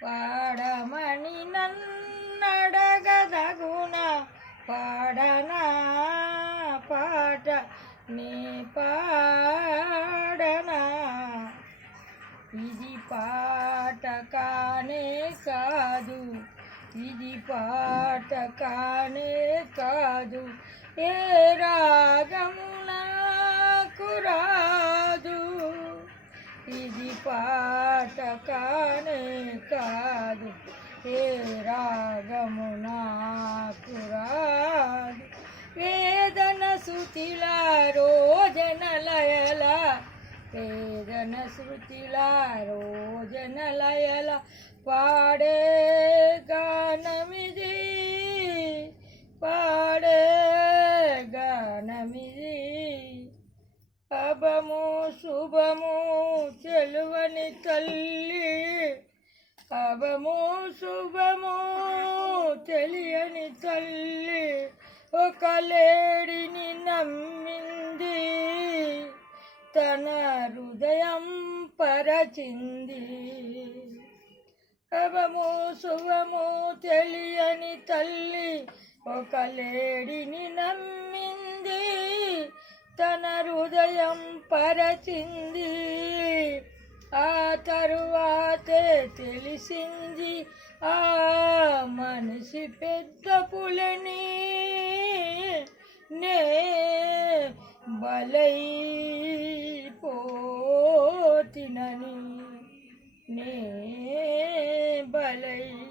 పాడమని నన్నడగదగున పాడనా పాట నీ పాడనా ఇది పాట కానే కాదు ఇది పాట కానే కాదు ఏ రాగము నాకు రాదు ఇది పాట కానే కాదు ఏ రాగము నాకు రాదు వేదన శృతిల రోజన లయల వేదన శృతిల రోజన లయల పాడే గానమిది పాడే గానమిది అభము శుభము చెలువని తల్లి అభము శుభము తెలియని తల్లి ఒక లేడిని నమ్మింది తన హృదయం పరచింది అభము శుభము తెలియని తల్లి ఒక లేడిని నమ్మింది తన హృదయం పరచింది ఆ తరువాతే తెలిసింది ఆ మనిషి పెద్ద పులని నే బలైపోతినని నే బలైపోతినని